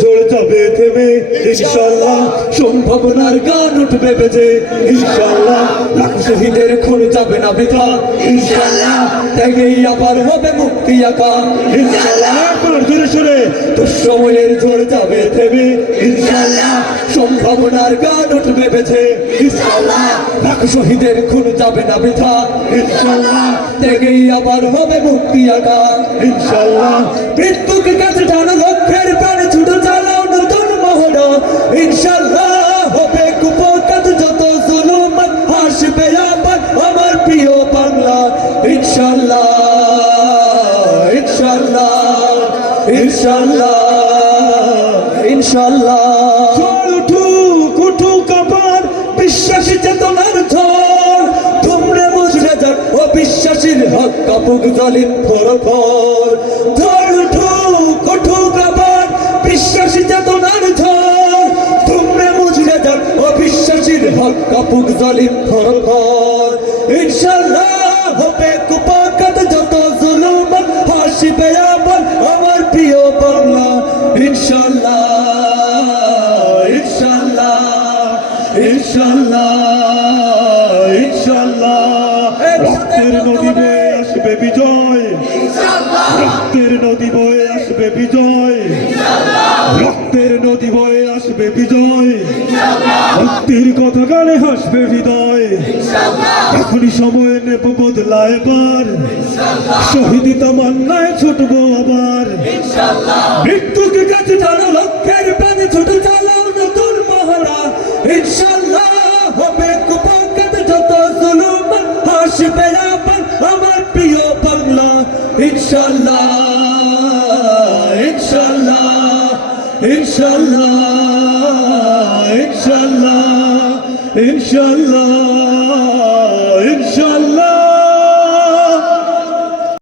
ঝড় যাবে থেমে ইনশাল্লাহ সম্ভাবনার গান উঠবে বেজে ইনশাল্লাহ খুন যাবে না ইনশাল্লাহ ত্যাগেই আবার হবে মুক্তি আঁকা ইনশাল্লাহ জোরে ঝড় যাবে থেমে ইনশাল্লাহ সম্ভাবনার গান উঠবে বেজে ইনশাল্লাহ খুন যাবে না ইনশাল্লাহ ত্যাগেই আবার হবে মুক্তি ইনশাল্লাহ মৃত্যুকে ইনশাল্লাহ হবে কুপকাত যত বাংলা। ইনশাল্লাহ হক কাপুক জালিম থর থর কাপুক জালিম থর থর ইনশাল্লাহ হবে কুপাকাত যত জুলুম হাসিবে আবার আমার প্রিয় বাংলা ইনশাল্লাহ ইনশাল্লাহ ইনশাল্লাহ ইনশাল্লাহ রক্তের নদী বয়ে আসবে বিজয়। রক্তের নদী বয়ে আসবে বিজয়। রক্তের নদী বয়ে আসবে বিজয়। মুক্তির কথা গানে হাসবে হৃদয়। এখনই সময় নেব বদলা এবার। শহীদ তামান্নায় ছুটবো আবার। মৃত্যুকে কাছে টানো, লক্ষ্যের প্রাণে ছোট চালাও নতুন মহড়া ইনশাল্লাহ হবে কুপকাত যত জুলুম, হাসবে আমার প্রিয় বাংলা। ইনশাল্লাহ ইনশাল্লাহ ইনশাল্লাহ ইনশাল্লাহ